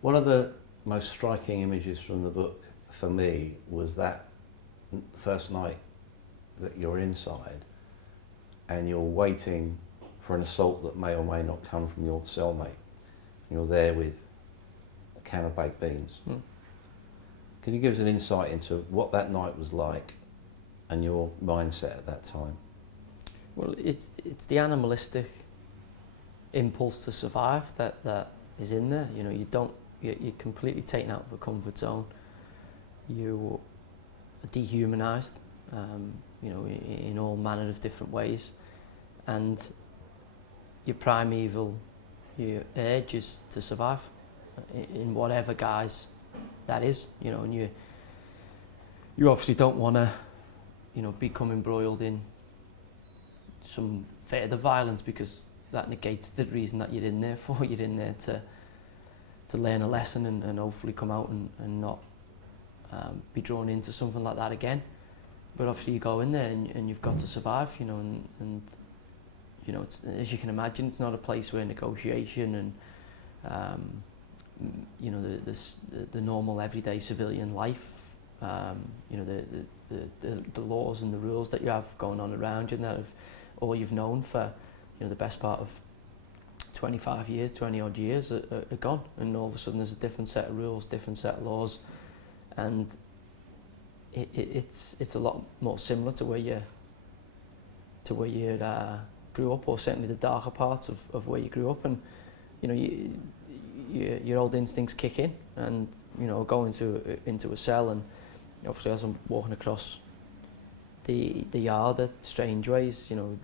One of the most striking images from the book for me was that first night that you're inside and you're waiting for an assault that may or may not come from your cellmate. You're there with a can of baked beans. Can you give us an insight into what that night was like and your mindset at that time? Well, it's the animalistic impulse to survive that is in there. You know, you're completely taken out of the comfort zone. You are dehumanized, you know, in all manner of different ways, and your primeval, your urge is to survive in whatever guise that is. You know, and you obviously don't want to, you know, become embroiled in some further violence, because that negates the reason that you're in there for. You're in there to learn a lesson and hopefully come out and not be drawn into something like that again. But obviously you go in there and you've got to survive, you know, and you know, it's, as you can imagine, it's not a place where negotiation and you know, the normal everyday civilian life, you know, the laws and the rules that you have going on around you and that have all you've known for, you know, the best part of 25 years, 20 odd years are gone, and all of a sudden there's a different set of rules, different set of laws, and it's a lot more similar to where you grew up, or certainly the darker parts of where you grew up. And you know, your old instincts kick in, and you know, go into a cell, and obviously as I'm walking across the yard at Strangeways, you know,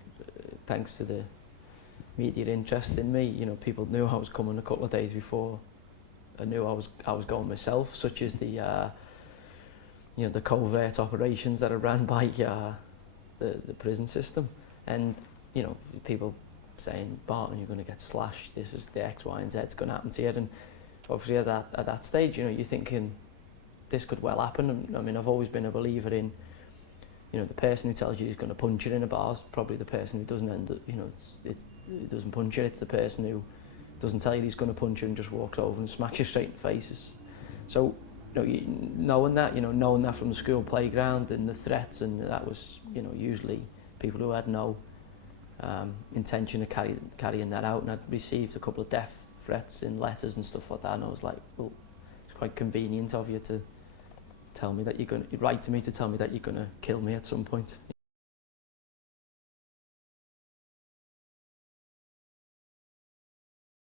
thanks to the media interest in me, you know, people knew I was coming a couple of days before I knew I was going myself, such as the you know, the covert operations that are ran by the prison system. And you know, people saying, Barton, you're going to get slashed, this is the X, Y and Z, it's going to happen to you. And obviously at that stage, you know, you're thinking this could well happen. And, I mean, I've always been a believer in, you know, the person who tells you he's going to punch you in a bar is probably the person who doesn't end up, you know, it doesn't punch you. It's the person who doesn't tell you he's going to punch you and just walks over and smacks you straight in the faces. So, you know, knowing that from the school playground and the threats, and that was, you know, usually people who had no intention of carrying that out, and I'd received a couple of death threats in letters and stuff like that, and I was like, well, it's quite convenient of you to tell me that write to me to tell me that you're going to kill me at some point.